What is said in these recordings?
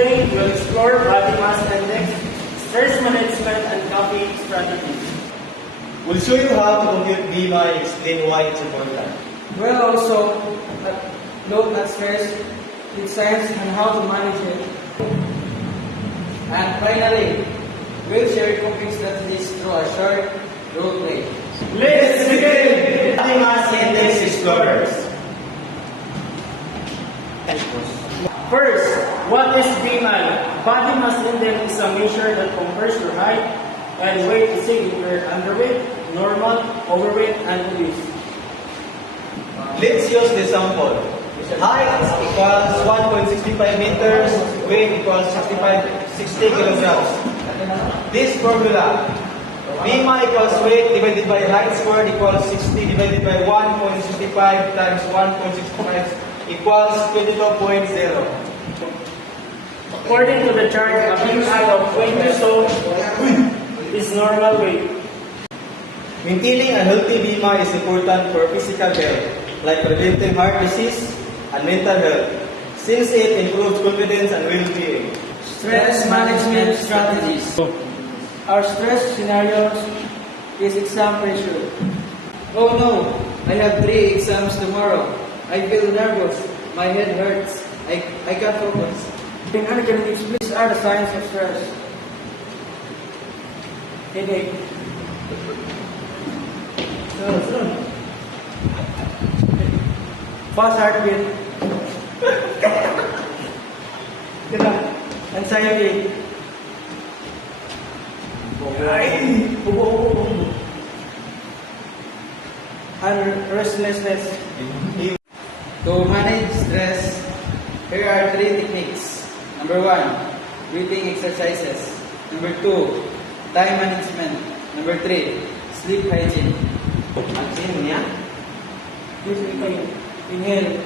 Today, we'll explore body mass index, stress management, and coping strategies. We'll show you how to compute BMI and explain why it's important. We'll also look at stress, its science, and how to manage it. And finally, we'll share coping strategies through a short role play. Let's begin! Body mass index explorers. First, what is BMI? Body mass index is a measure that compares your height and weight to see if you're underweight, normal, overweight, and obese. Let's use the sample. Height equals 1.65 meters, weight equals 60 kilograms. This formula, BMI equals weight divided by height squared equals 60 divided by 1.65 times 1.65 equals 22.0. According to the chart, a BMI of 22 is normal weight. Maintaining a healthy BMI is important for physical health, like preventing heart disease and mental health, since it improves confidence and well-being. Stress management strategies. Our stress scenarios is exam pressure. Oh no, I have 3 exams tomorrow. I feel nervous. My head hurts. I can't focus. In academics, these are the signs of stress. Headache. Fast heartbeat. Anxiety. And restlessness. To manage stress, here are 3 techniques. Number 1, breathing exercises. Number 2, time management. Number 3, sleep hygiene. Inhale,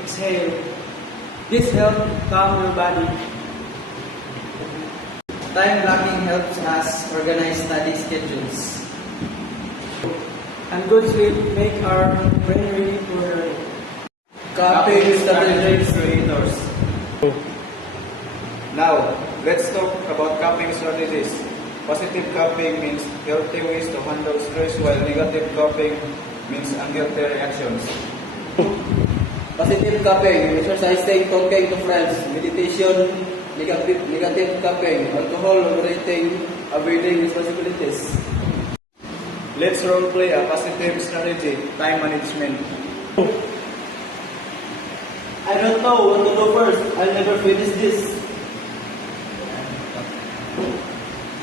exhale. This helps calm your body. Time blocking helps us organize study schedules. And good sleep make our brain ready to learn. Coping strategies creators. Now, let's talk about coping strategies. Positive coping means healthy ways to handle stress, while negative coping means unhealthy reactions. Positive coping, exercising, talking to friends, meditation. Negative coping, alcohol, overeating, avoiding responsibilities. Let's role play a positive strategy, time management. I don't know what to do first. I'll never finish this.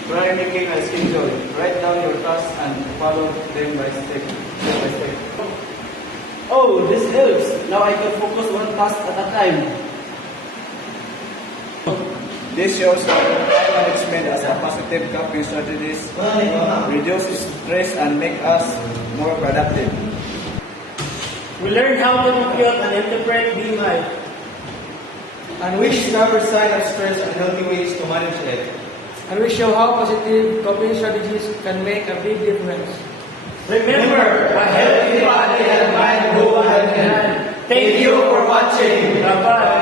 Try making a schedule. Write down your tasks and follow them by step by step. Oh, this helps. Now I can focus one task at a time. This shows that time management as a positive coping strategies reduces stress and make us more productive. We learned how to compute and interpret BMI. And we discover signs of stress and healthy ways to manage it. And we show how positive coping strategies can make a big difference. Remember, a healthy body and mind go hand in hand. Thank you for watching. Bye-bye.